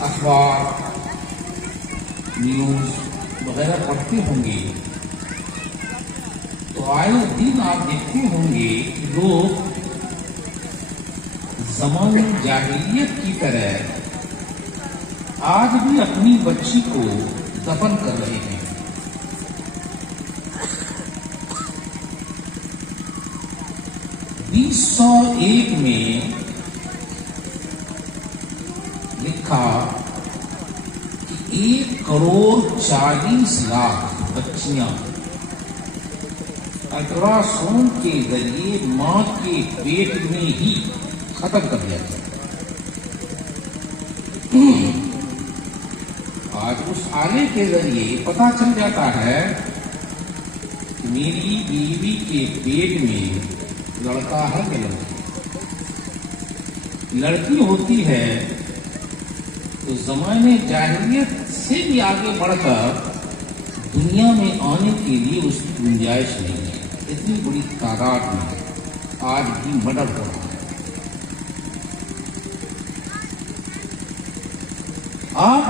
اخبار نیوز وغیرہ پڑھتے ہوں گے تو آئے دن آپ دیکھتے ہوں گے کہ لوگ زمانے جاہلیت کی طرح آج بھی اپنی بچی کو دفن کر رہے ہیں۔ 2001 میں لکھا کہ 1,40,00,000 بچیاں الٹراساؤنڈ کے ذریعے ماں کے پیٹ میں ہی ختم کر دیا گیا۔ آج اس آلے کے ذریعے پتہ چل جاتا ہے کہ میری بیوی کے پیٹ میں لڑکا ہے کہ لڑکی؟ لڑکی ہوتی ہے تو زمانے جاہلیت سے بھی آگے بڑھ کر دنیا میں آنے کے لیے اس کی گنجائش نہیں ہے۔ اتنی بڑی تعداد میں آج بھی مرڈر ہو رہا ہے۔ آپ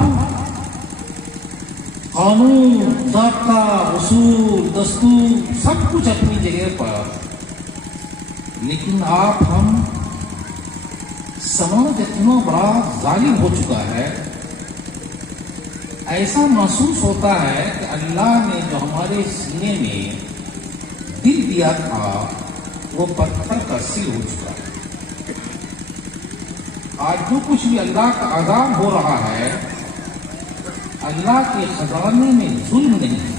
قانون، ضابطہ، اصول، دستور سب کچھ اپنی جگہ پر، لیکن آپ ہم سماج اتنا بڑا ظالم ہو چکا ہے، ایسا محسوس ہوتا ہے کہ اللہ نے جو ہمارے سینے میں دل دیا تھا وہ پتھر کا سل ہو چکا ہے۔ آج جو کچھ بھی اللہ کا عذاب ہو رہا ہے، اللہ کے خزانے میں ظلم نہیں ہے۔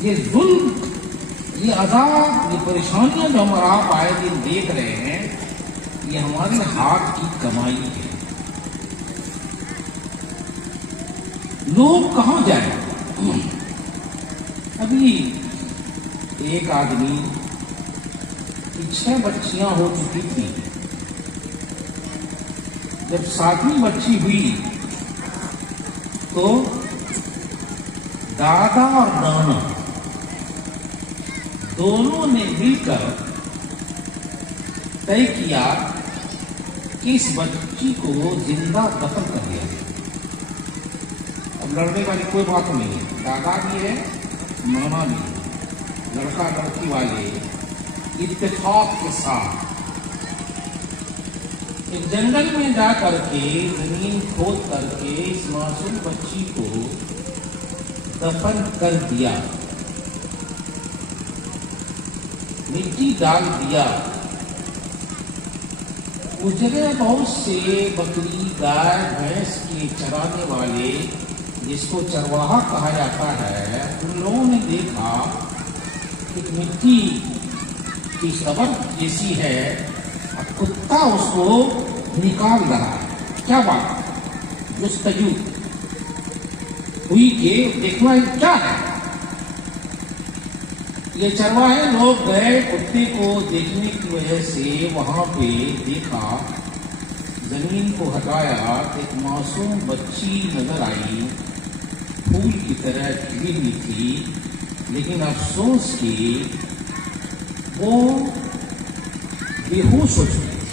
یہ ظلم، یہ عذاب، یہ پریشانیاں جو ہم آپ آئے دن دیکھ رہے ہیں، یہ ہمارے ہاتھ کی کمائی ہے۔ لوگ کہاں جائیں؟ ابھی ایک آدمی کی 6 بچیاں ہو چکی تھی، جب 7ویں بچی ہوئی تو دادا اور نانا دونوں نے مل کر طے کیا کہ اس بچی کو زندہ دفن کر دیا گیا۔ اب لڑنے والی کوئی بات نہیں ہے، دادا بھی ہے، نانا بھی ہے، لڑکا لڑکی والے اتفاق کے ساتھ ایک جنگل میں جا کر کے زمین کھود کر کے اس معصوم بچی کو دفن کر دیا، مٹی ڈال دیا۔ اس جگہ بہت سے بکری، گائے، بھینس کے چرانے والے، جس کو چرواہا کہا جاتا ہے، ان لوگوں نے دیکھا کہ مٹی کی قبر جیسی ہے، اب کتا اس کو نکال رہا ہے۔ کیا بات جستجو ہوئی کہ دیکھنا کیا ہے؟ یہ چرواہے لوگ گئے، کتے کو دیکھنے کی وجہ سے وہاں پہ دیکھا، زمین کو ہٹایا، ایک معصوم بچی نظر آئی، پھول کی طرح کھلی ہوئی تھی، لیکن افسوس کہ وہ بے ہوش ہو چکی تھی۔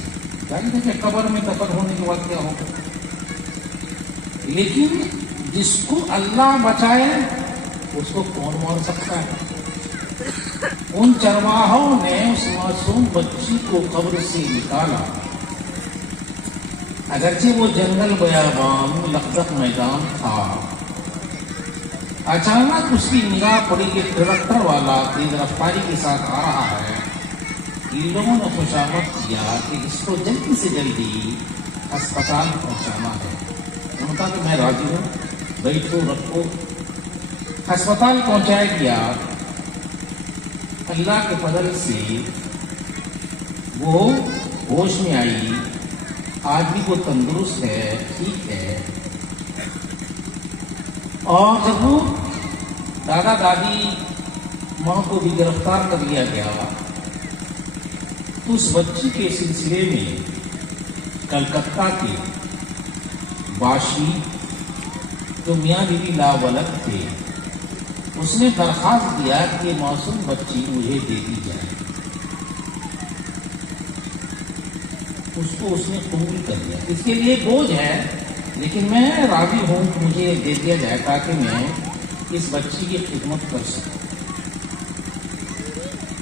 جانتے کہ قبر میں دفن ہونے کے بعد کیا ہوگا؟ لیکن جس کو اللہ بچائے اس کو کون مار سکتا ہے؟ ان چرواہوں نے اس معصوم بچی کو قبر سے نکالا، اگرچہ وہ جنگل بیابان لقدق میدان تھا۔ اچانک اس کی نگاہ پڑی کہ ٹریکٹر والا تیز رفتاری کے ساتھ آ رہا ہے۔ ان لوگوں نے خوشامد کیا کہ اس کو جلدی سے جلدی اسپتال پہنچانا ہے۔ انہوں نے کہا کہ میں راضی ہوں، بیٹھو رکھو۔ اسپتال پہنچایا گیا۔ اللہ کے فضل سے وہ ہوش میں آئی، آج بھی وہ تندرست ہے، ٹھیک ہے۔ اور جب وہ دادا دادی ماں کو بھی گرفتار کر لیا گیا تو اس بچی کے سلسلے میں کلکتہ کے باشی جو میاں بیوی لاولد تھے، اس نے درخواست دیا کہ معصوم بچی مجھے دے دی جائے۔ اس کو اس نے قبول کر لیا. اس کے لیے بوجھ ہے لیکن میں راضی ہوں کہ مجھے دے دیا جائے تاکہ میں اس بچی کی خدمت کر سکوں.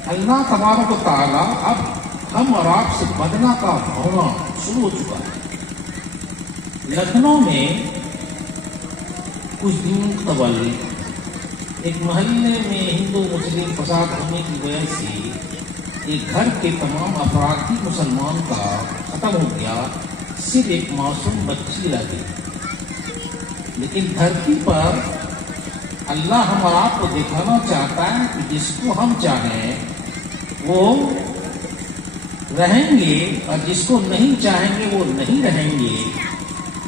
اللہ تبارک و تعالیٰ اب ہم اور آپ سے بدلہ کا ہونا شروع ہو چکا ہے. لکھنؤ میں کچھ دن قبل ایک محلے میں ہندو مسلم فساد ہونے کی وجہ سے ایک گھر کے تمام افراد ہی مسلمان کا ختم ہو گیا. صرف ایک معصوم بچی رہ گئی. لیکن دھرتی پر اللہ ہم اور آپ کو دکھانا چاہتا ہے کہ جس کو ہم چاہیں وہ رہیں گے اور جس کو نہیں چاہیں گے وہ نہیں رہیں گے.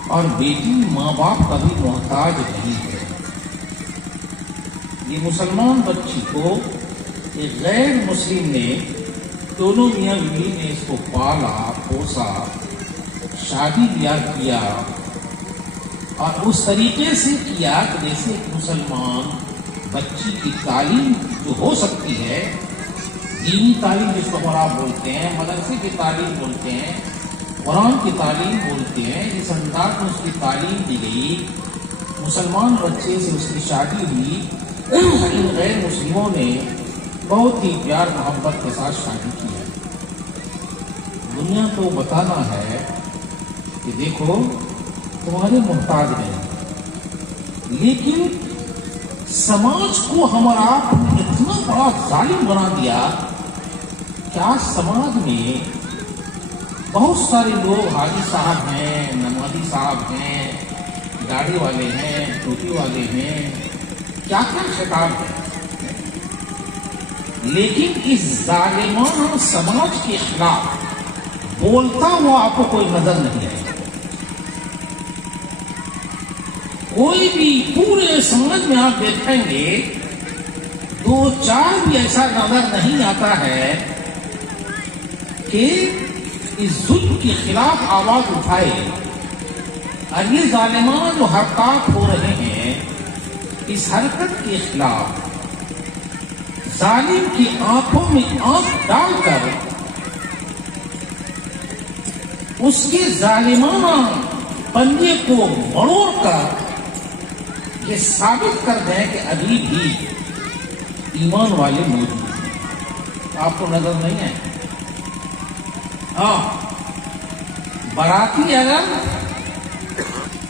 اور بیٹی ماں باپ کا بھی محتاج نہیں ہے. یہ مسلمان بچی کو ایک غیر مسلم نے دونوں میاں بیوی نے اس کو پالا پوسا شادی بیاہ کیا اور اس طریقے سے کیا کہ جیسے ایک مسلمان بچی کی تعلیم جو ہو سکتی ہے، دینی تعلیم جس کو آپ بولتے ہیں، مدرسے کی تعلیم بولتے ہیں، قرآن کی تعلیم بولتے ہیں، اس انداز میں اس کی تعلیم دی گئی. مسلمان بچے سے اس کی شادی ہوئی. ان غیر مسلموں نے بہت ہی پیار محبت کے ساتھ شادی کی ہے. دنیا کو بتانا ہے کہ دیکھو تمہارے محتاج نہیں. لیکن سماج کو ہمارا آپ نے اتنا بڑا ظالم بنا دیا کہ آج سماج میں بہت سارے لوگ حاجی صاحب ہیں، نمازی صاحب ہیں، داڑھی والے ہیں، ٹوپی والے ہیں، کیا کیا خطاب ہے. لیکن اس ظالمانہ سماج کے خلاف بولتا ہوا آپ کو کوئی نظر نہیں آئے. کوئی بھی پورے سماج میں آپ دیکھیں گے دو چار بھی ایسا نظر نہیں آتا ہے کہ اس ظلم کے خلاف آواز اٹھائے. اور یہ ظالمانہ جو حرکات ہو رہے ہیں اس حرکت کے خلاف ظالم کی آنکھوں میں آنکھ ڈال کر اس کے ظالمانہ پنجے کو مڑوڑ کر یہ ثابت کر دیں کہ ابھی بھی ایمان والے موجود ہیں. آپ کو نظر نہیں ہے؟ ہاں، باراتی اگر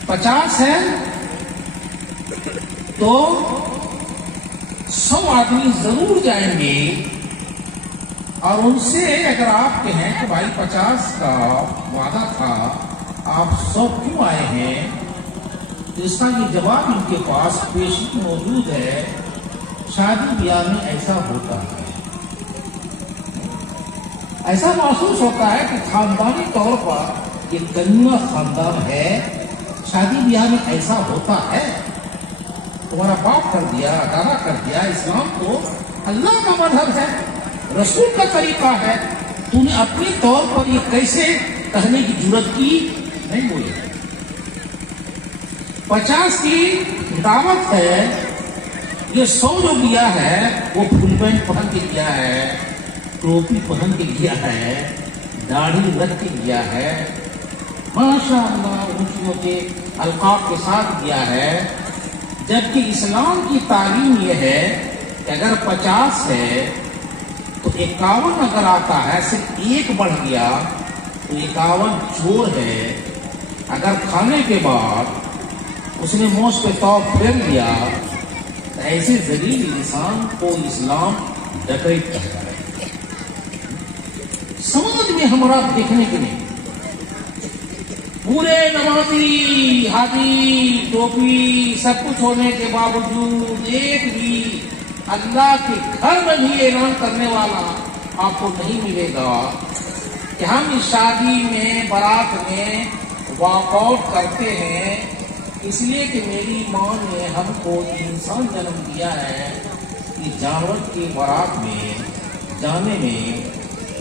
50 ہے تو 100 آدمی ضرور جائیں گے. اور ان سے اگر آپ کہیں کہ بھائی 50 کا وعدہ تھا آپ 100 کیوں آئے ہیں، تو اس کا یہ جواب ان کے پاس پیشی موجود ہے. شادی بیاہ میں ایسا ہوتا ہے، ایسا محسوس ہوتا ہے کہ خاندانی طور پر یہ کنوا خاندان ہے. شادی بیاہ میں ایسا ہوتا ہے. تمہارا باپ کر دیا، دادا کر دیا. اسلام تو اللہ کا مذہب ہے، رسول کا طریقہ ہے. تو نے اپنے طور پر یہ کیسے کہنے کی جرت کی؟ نہیں بولے. 50 کی دعوت ہے، یہ 100 جو کیا ہے وہ فل پینٹ پہن کے کیا ہے، ٹوپی پہن کے کیا ہے، داڑھی رکھ کے کیا ہے، ماشاء اللہ اونچیوں کے القاب کے ساتھ کیا ہے. جبکہ اسلام کی تعلیم یہ ہے کہ اگر 50 ہے تو 51 اگر آتا ہے، صرف ایک بڑھ گیا تو 51 چور ہے. اگر کھانے کے بعد اس نے موس پہ تو پھیر لیا تو ایسے ذلیل انسان کو اسلام ڈکیت کہتا ہے. سماج میں ہمارا دیکھنے کے لیے پورے نمازی، حاجی، ٹوپی سب کچھ ہونے کے باوجود ایک بھی اللہ کے گھر میں بھی اعلان کرنے والا آپ کو نہیں ملے گا کہ ہم اس شادی میں بارات میں واک آؤٹ کرتے ہیں اس لیے کہ میری ماں نے ہم کو انسان جنم دیا ہے. کہ جانور کی بارات میں جانے میں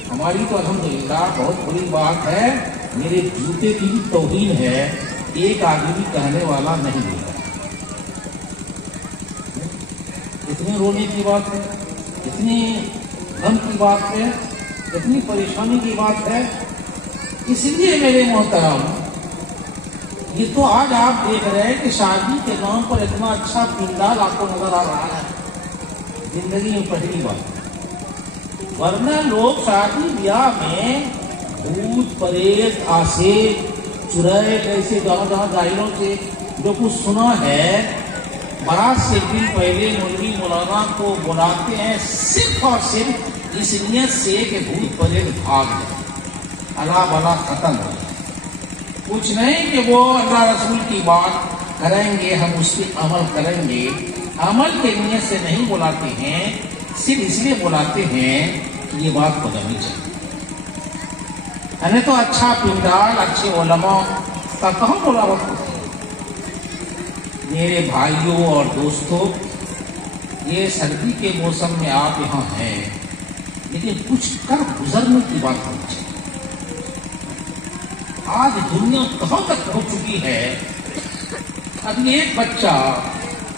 ہماری تو الحمدللہ بہت بڑی بات ہے. میرے جوتے کی بھی توہین ہے، ایک آدمی بھی کہنے والا نہیں ہوگا. اتنے رونے کی بات ہے، اتنی غم کی بات ہے، اتنی پریشانی کی بات ہے. اس لیے میرے محترم، یہ تو آج آپ دیکھ رہے ہیں کہ شادی کے نام پر اتنا اچھا پنڈال آپ کو نظر آ رہا ہے، زندگی میں پہلی بار۔ ورنہ لوگ شادی بیاہ میں بھوت پریت آسے چڑیل ایسے جہاں ظاہروں سے جو کچھ سنا ہے، بارات سے دن پہلے مولوی مولانا کو بلاتے ہیں صرف اور صرف اس نیت سے کہ بھوت پریت بھاگ جائے، اللہ بلا ختم ہو جائے۔ کچھ نہیں کہ وہ اللہ رسول کی بات کریں گے، ہم اس پہ عمل کریں گے۔ عمل کے نیت سے نہیں بلاتے ہیں، صرف اس لیے بلاتے ہیں کہ یہ بات بدلنی چاہیے۔ ہمیں تو اچھا پنڈال، اچھے علماء کا کہاں بلاوٹ ہوتی ہے؟ میرے بھائیوں اور دوستوں، یہ سردی کے موسم میں آپ یہاں ہیں، لیکن کچھ کر گزرنے کی بات ہونی چاہیے۔ آج دنیا کہاں تک ہو چکی ہے؟ ابھی ایک بچہ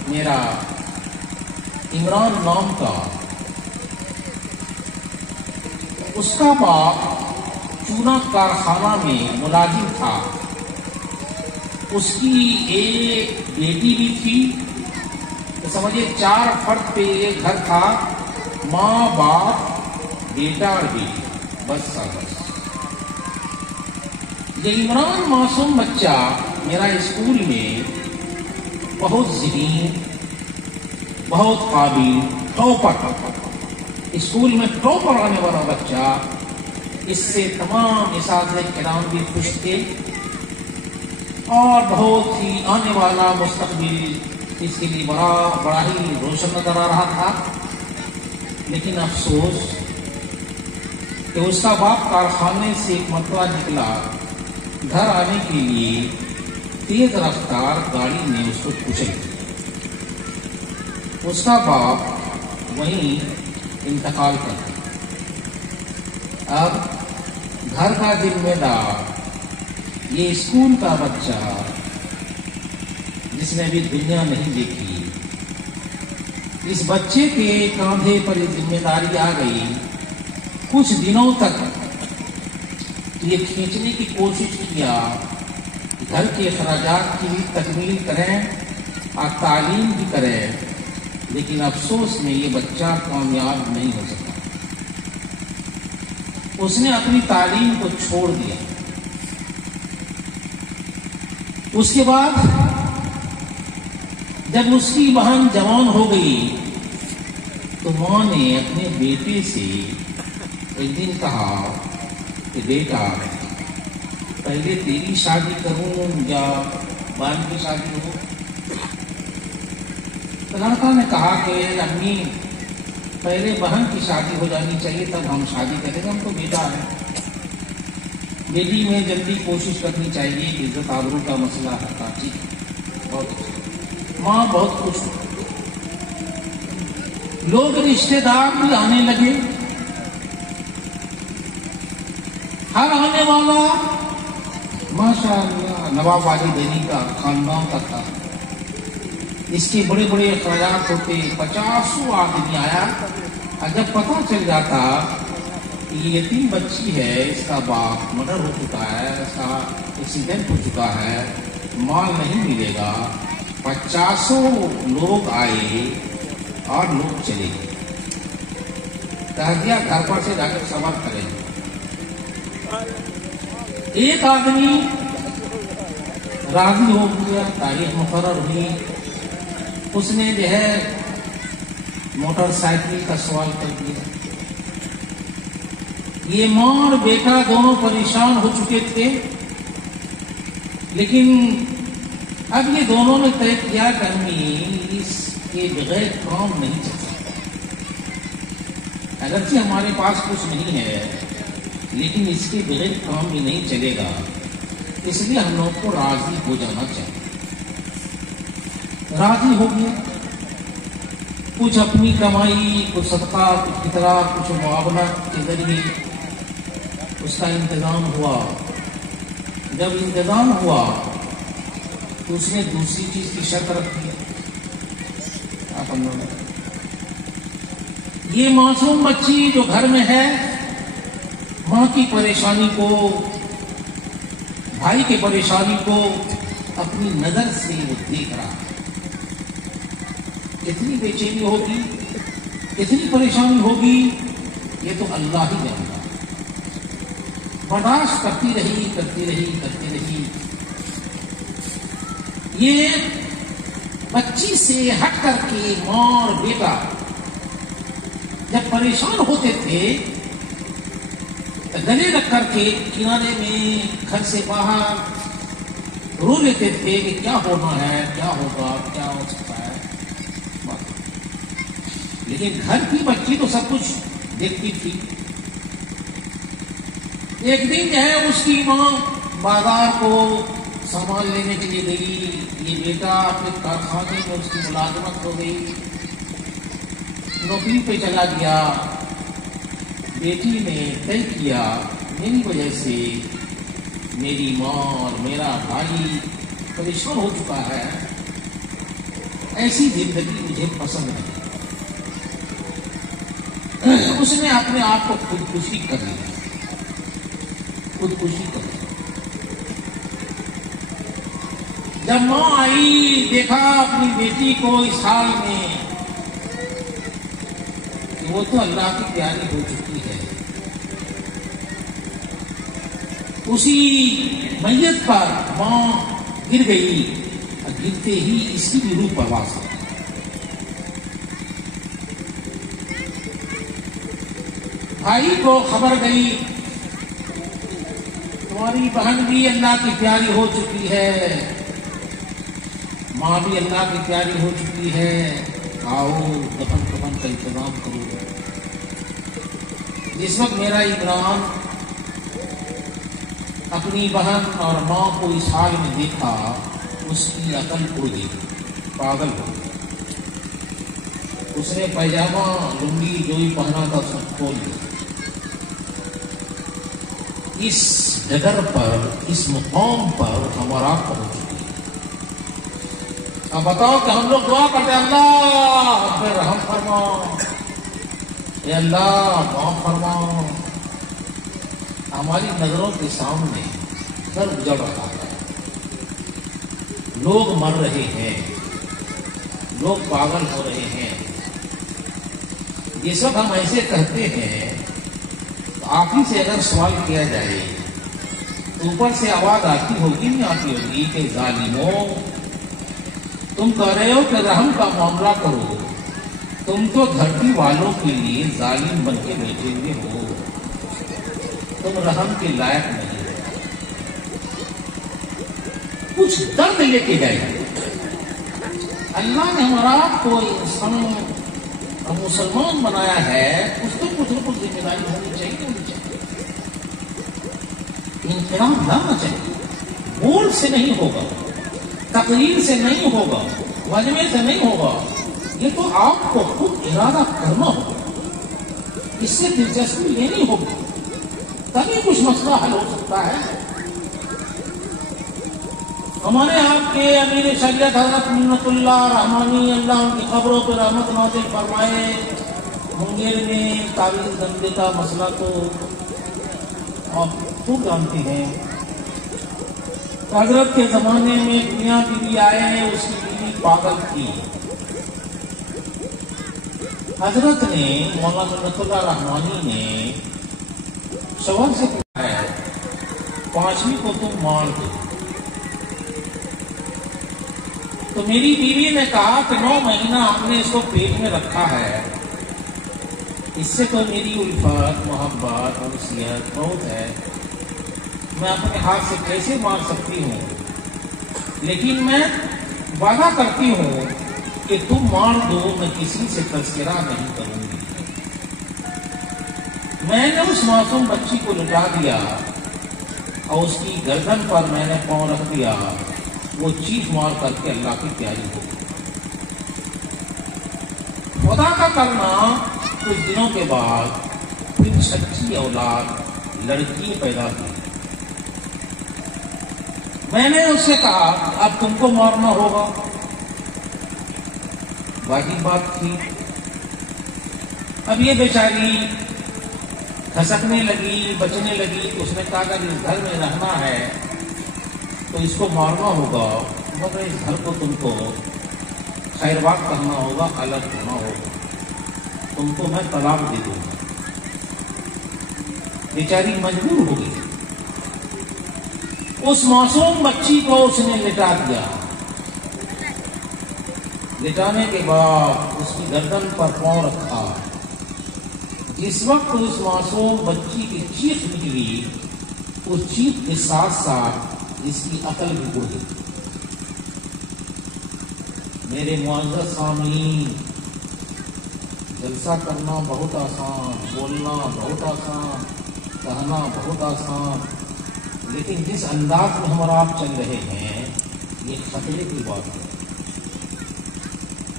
میرا عمران نام کا، اس کا باپ چونا کارخانہ میں ملازم تھا، اس کی ایک بیٹی بھی تھی، تو سمجھے 4 فرد پہ ایک گھر تھا، ماں باپ بیٹا اور بیٹی، بس بس۔ یہ عمران معصوم بچہ میرا اسکول میں بہت ذہین، بہت قابل، ٹاپر، اسکول میں ٹاپر آنے والا بچہ، اس سے تمام اساتذہ کرام بھی خوش تھے، اور بہت ہی آنے والا مستقبل اس کے لیے بڑا ہی روشن نظر آ رہا تھا۔ لیکن افسوس کہ اس کا باپ کارخانے سے ایک مرتبہ نکلا، گھر آنے کے لیے تیز رفتار گاڑی نے اس کو کچل دیا۔ اس کا باپ وہیں انتقال کر گیا۔ اب گھر کا ذمہ دار یہ اسکول کا بچہ، جس نے ابھی دنیا نہیں دیکھی، اس بچے کے کاندھے پر یہ ذمہ داری آ گئی۔ کچھ دنوں تک یہ کھینچنے کی کوشش کیا، گھر کے اخراجات کی بھی تکمیل کریں اور تعلیم بھی کریں، لیکن افسوس میں یہ بچہ کامیاب نہیں ہو سکا۔ اس نے اپنی تعلیم کو چھوڑ دیا۔ اس کے بعد جب اس کی بہن جوان ہو گئی تو ماں نے اپنے بیٹے سے ایک دن کہا کہ بیٹا، پہلے تیری شادی کروں یا بہن کی شادی ہو؟ تو لڑکا نے کہا کہ امی، پہلے بہن کی شادی ہو جانی چاہیے، تب ہم شادی کریں گے، ہم تو بیٹا ہے۔ بیٹی میں جلدی کوشش کرنی چاہیے کہ عزت آبرو کا مسئلہ ہے۔ ٹھیک ہے، بہت ماں بہت خوش ہوئی۔ لوگ رشتے دار بھی آنے لگے، ہر آنے والا ماشاء اللہ نواب والدینی کا خاندان کا تھا۔ اس کے بڑے بڑے اخراجات ہوتے، 50 آدمی آیا، اور جب پتہ چل جاتا کہ یہ یتیم بچی ہے، اس کا باپ مرڈر ہو چکا ہے، اس کا ایکسیڈنٹ ہو چکا ہے، مال نہیں ملے گا، 50 لوگ آئے اور لوگ چلے گئے۔ کہہ دیا گھر پر سے جا کر سوال کریں گے۔ ایک آدمی راضی ہو گیا، تاریخ مقرر ہوئی، اس نے جو ہے موٹر سائیکل کا سوال کر دیا۔ یہ ماں اور بیٹا دونوں پریشان ہو چکے تھے، لیکن اب یہ دونوں نے طے کیا کہ ہمیں اس کے بغیر کام نہیں چل سکتا۔ اگرچہ ہمارے پاس کچھ نہیں ہے، لیکن اس کے بغیر کام بھی نہیں چلے گا، اس لیے ہم لوگ کو راضی ہو جانا چاہیے۔ راضی ہو گیا، کچھ اپنی کمائی، کچھ صدقہ، کچھ فطرہ، کچھ معاونت کے ذریعے اس کا انتظام ہوا۔ جب انتظام ہوا تو اس نے دوسری چیز کی شرط رکھ دی۔ یہ معصوم بچی جو گھر میں ہے، ماں کی پریشانی کو بھائی کی پریشانی کو اپنی نظر سے وہ دیکھ رہا ہے. کتنی بے چینی ہوگی, کتنی پریشانی ہوگی, یہ تو اللہ ہی جانتا. برداشت کرتی رہی. یہ بچی سے ہٹ کر کے ماں اور بیٹا جب پریشان ہوتے تھے گلے رکھ کر کے کنارے میں گھر سے باہر رو لیتے تھے کہ کیا ہونا ہے, کیا ہوگا, کیا ہو سکتا ہے. لیکن گھر کی بچی تو سب کچھ دیکھتی تھی. ایک دن جو ہے اس کی ماں بازار کو سامان لینے کے لیے گئی. یہ بیٹا اپنے کارخانے میں اس کی ملازمت ہو گئی, نوکری پہ چلا گیا. بیٹی نے طے کیا میری وجہ سے میری ماں اور میرا بھائی پریشان ہو چکا ہے, ایسی زندگی مجھے پسند نہیں. اس نے اپنے آپ کو خودکشی کر لی. جب ماں آئی دیکھا اپنی بیٹی کو اس حال میں کہ وہ تو اللہ کی پیاری ہو چکی ہے. اسی میت پر ماں گر گئی اور گرتے ہی اس کی بھی روح پرواز ہو. بھائی کو خبر گئی تمہاری بہن بھی اللہ کی پیاری ہو چکی ہے, ماں بھی اللہ کی پیاری ہو چکی ہے, آؤ دفن کفن کا انتظام کرو. جس وقت میرا عمران اپنی بہن اور ماں کو اس حال میں دیکھا اس کی عقل اڑ گئی, پاگل ہو گئی. اس نے پیجامہ لنگی جو ہی پہنا تھا سب کھول دیا. اس جگہ پر, اس مقام پر ہمارا پہنچ چکی. اب بتاؤ کہ ہم لوگ دعا کرتے اللہ ہم پہ رحم فرما, اے اللہ معاف فرما. ہماری نظروں کے سامنے گھر اجڑ رہا ہے, لوگ مر رہے ہیں, لوگ پاگل ہو رہے ہیں. یہ سب ہم ایسے کہتے ہیں تو آپ ہی سے اگر سوال کیا جائے تو اوپر سے آواز آتی ہوگی نہیں آتی ہوگی کہ ظالموں تم کہہ رہے ہو کہ رحم کا معاملہ کرو, تم تو دھرتی والوں کے لیے ظالم بن کے بیٹھے ہوئے ہو, تم رحم کے لائق نہیں ہو. کچھ درد لے کے جائے. اللہ نے ہمارا کو انسان مسلمان بنایا ہے, اس کو کچھ نہ کچھ ذمہ داری ہونی چاہیے. انقلاب لانا چاہیے. بول سے نہیں ہوگا, تقریر سے نہیں ہوگا, وجمے سے نہیں ہوگا, یہ تو آپ کو خود ارادہ کرنا ہوگا. اس سے دلچسپی لینی ہوگی, تبھی کچھ مسئلہ حل ہو سکتا ہے. ہمارے آپ کے امیر شریعت حضرت منت اللہ رحمانی اللہ ان کی قبروں پہ رحمت نازل فرمائے, منگیر میں تعویذ گندے کا مسئلہ تو آپ خوب جانتے ہیں. حضرت کے زمانے میں دنیا بیوی آئے, اس کی بیوی پاگل تھی. حضرت نے مولانا منت اللہ رحمانی نے شوہر سے پوچھا ہے 5ویں کو تم مار دو. تو میری بیوی نے کہا کہ 9 مہینہ ہم نے اس کو پیٹ میں رکھا ہے, اس سے تو میری الفت محبت اور وصیت بہت ہے, میں اپنے ہاتھ سے کیسے مار سکتی ہوں, لیکن میں وعدہ کرتی ہوں کہ تم مار دو, میں کسی سے تذکرہ نہیں کروں گی. میں نے اس معصوم بچی کو لٹا دیا اور اس کی گردن پر میں نے پاؤں رکھ دیا, وہ چیخ مار کر کے اللہ کی پیاری ہو گئی. خدا کا کرنا کچھ دنوں کے بعد پھر سچی اولاد لڑکی پیدا کی. میں نے اس سے کہا اب تم کو مارنا ہوگا. واجب بات تھی. اب یہ بیچاری کھسکنے لگی, بچنے لگی. اس نے کہا کہ اس گھر میں رہنا ہے تو اس کو مارنا ہوگا، مگر اس گھر کو تم کو خیر بات کرنا ہوگا، الگ ہونا ہوگا، تم کو میں طلاق دے دوں گا۔ بیچاری مجبور ہو گئی، اس معصوم بچی کو اس نے لٹا دیا۔ لٹانے کے بعد اس کی گردن پر پاؤں رکھا۔ جس وقت اس معصوم بچی کی چیخ نکلی، اس چیخ کے ساتھ ساتھ اس کی عقل بھی اڑ گئی۔ میرے معزز سامعین، جلسہ کرنا بہت آسان، بولنا بہت آسان، کہنا بہت آسان، لیکن جس انداز میں ہم اور آپ چل رہے ہیں یہ خطرے کی بات ہے۔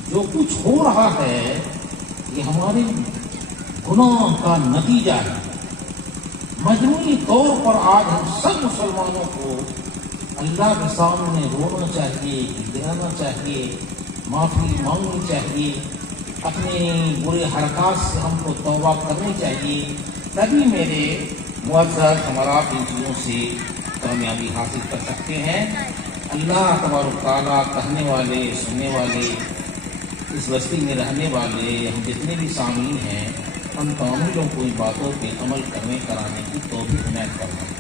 جو کچھ ہو رہا ہے یہ ہمارے گناہ کا نتیجہ ہے۔ مجموعی طور پر آج ہم سب مسلمانوں کو اللہ کے سامنے رونا چاہیے، گرانا چاہیے، معافی مانگنی چاہیے، اپنے برے حرکات سے ہم کو توبہ کرنی چاہیے، تبھی میرے معزز ہمارا ان چیزوں سے کامیابی حاصل کر سکتے ہیں۔ اللہ تبارک و تعالیٰ کہنے والے، سننے والے، اس بستی میں رہنے والے ہم جتنے بھی سامعین ہیں، ہم تمام کو ان باتوں پہ عمل کرانے کی توفیق عنایت فرمائے۔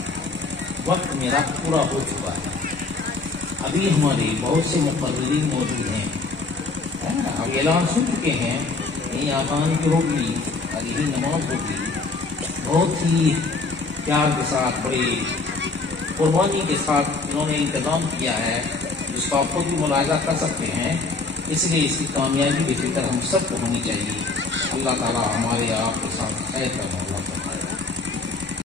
وقت میرا پورا ہو چکا ہے، ابھی ہمارے بہت سے مقررین موجود ہیں، اب اعلان سن چکے ہیں، یہی آسان کی ہوگی اور یہی نماز ہوگی۔ بہت ہی پیار کے ساتھ، بڑے قربانی کے ساتھ انہوں نے انتظام کیا ہے، جس کو آپ خود بھی ملاحظہ کر سکتے ہیں۔ اس لیے اس کی کامیابی کی فکر ہم سب کو ہونی چاہیے۔ اللہ تعالیٰ ہمارے آپ کے ساتھ خیر کرنا۔